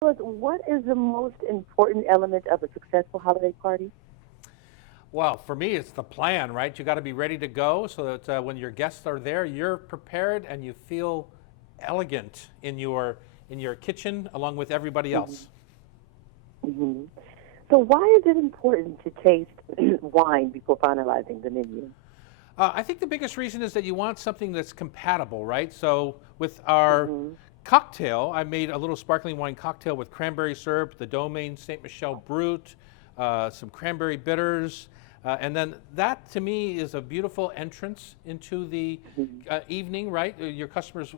What is the most important element of a successful holiday party? Well, for me, it's the plan, right? You got to be ready to go so that when your guests are there, you're prepared and you feel elegant in your kitchen along with everybody Hmm. else. Hmm. So why is it important to taste wine before finalizing the menu? I think the biggest reason is that you want something that's compatible, right? So with our Hmm. cocktail, I made a little sparkling wine cocktail with cranberry syrup, the Domaine Saint Michel Brut, some cranberry bitters, and then that to me is a beautiful entrance into the Hmm. evening, right? Your customers,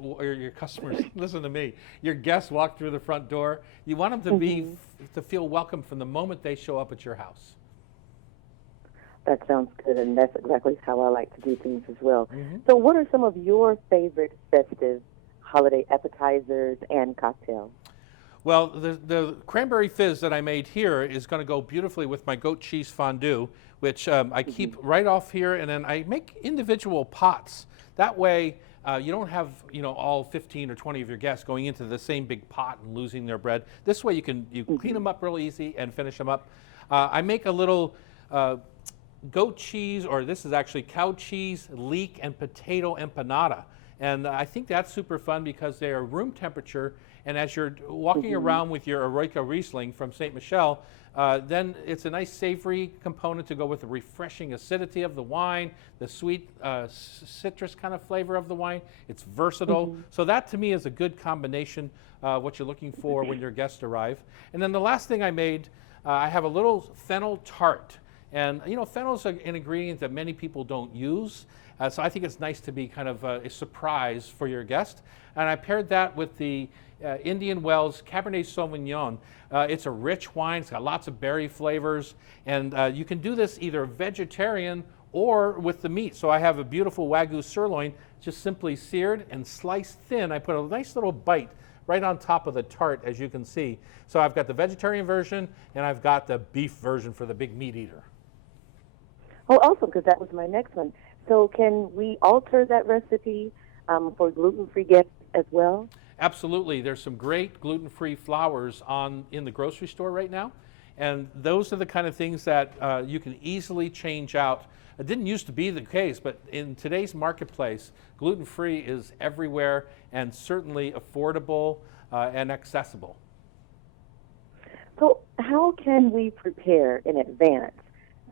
listen to me. Your guests walk through the front door. You want them to Hmm. to feel welcome from the moment they show up at your house. That sounds good, and that's exactly how I like to do things as well. Hmm. So what are some of your favorite festive holiday appetizers and cocktails? Well, the cranberry fizz that I made here is going to go beautifully with my goat cheese fondue, which I keep Hmm. right off here, and then I make individual pots. That way, you don't have all 15 or 20 of your guests going into the same big pot and losing their bread. This way, you clean Hmm. them up real easy and finish them up. I make a little uh, goat cheese, or this is actually cow cheese, leek, and potato empanada. And I think that's super fun because they are room temperature. And as you're walking Hmm. around with your Eroica Riesling from St. Michel, then it's a nice savory component to go with the refreshing acidity of the wine, the sweet citrus kind of flavor of the wine. It's versatile. Hmm. So that to me is a good combination, what you're looking for when your guests arrive. And then the last thing I made, I have a little fennel tart. And fennel is an ingredient that many people don't use. So I think it's nice to be kind of a surprise for your guest. And I paired that with the Indian Wells Cabernet Sauvignon. It's a rich wine. It's got lots of berry flavors. And you can do this either vegetarian or with the meat. So I have a beautiful Wagyu sirloin, just simply seared and sliced thin. I put a nice little bite right on top of the tart, as you can see. So I've got the vegetarian version and I've got the beef version for the big meat eater. Oh, awesome, because that was my next one. So can we alter that recipe for gluten-free guests as well? Absolutely. There's some great gluten-free flours on in the grocery store right now. And those are the kind of things that you can easily change out. It didn't used to be the case, but in today's marketplace, gluten-free is everywhere and certainly affordable and accessible. So how can we prepare in advance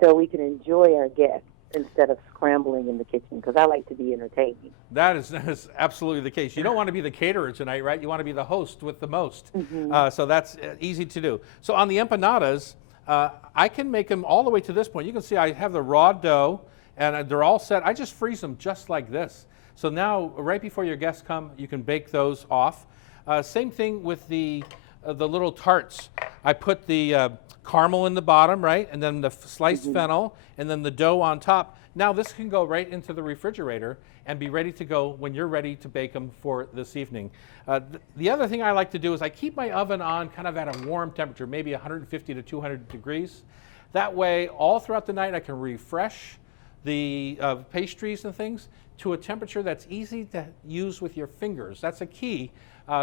so we can enjoy our guests instead of scrambling in the kitchen? Because I like to be entertaining. That is absolutely the case. You don't want to be the caterer tonight, right? You want to be the host with the most. Hmm. So that's easy to do. So on the empanadas, I can make them all the way to this point. You can see I have the raw dough, and they're all set. I just freeze them just like this. So now, right before your guests come, you can bake those off. Same thing with the little tarts. I put the caramel in the bottom, right, and then the sliced Hmm. fennel, and then the dough on top. Now this can go right into the refrigerator and be ready to go when you're ready to bake them for this evening. The other thing I like to do is I keep my oven on kind of at a warm temperature, maybe 150 to 200 degrees. That way, all throughout the night, I can refresh the pastries and things to a temperature that's easy to use with your fingers. That's a key.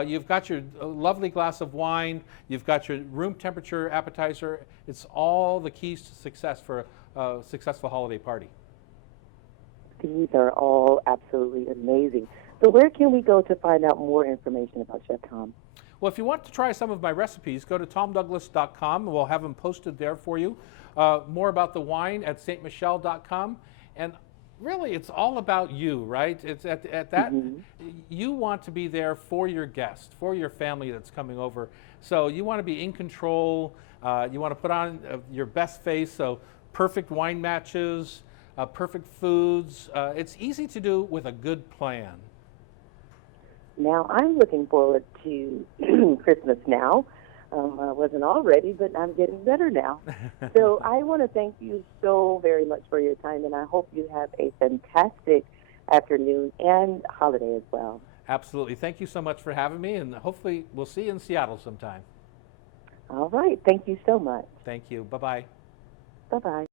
You've got your lovely glass of wine, you've got your room temperature appetizer. It's all the keys to success for a successful holiday party. These are all absolutely amazing. So where can we go to find out more information about Chef Tom? Well, if you want to try some of my recipes, go to tomdouglas.com. We'll have them posted there for you. More about the wine at stmichel.com. And really, it's all about you, right? It's at that, Hmm. you want to be there for your guest, for your family that's coming over. So you want to be in control. You want to put on your best face. So perfect wine matches, perfect foods. It's easy to do with a good plan. Now I'm looking forward to Christmas now. I wasn't already, but I'm getting better now. So I want to thank you so very much for your time, and I hope you have a fantastic afternoon and holiday as well. Absolutely. Thank you so much for having me, and hopefully we'll see you in Seattle sometime. All right. Thank you so much. Thank you. Bye bye. Bye bye.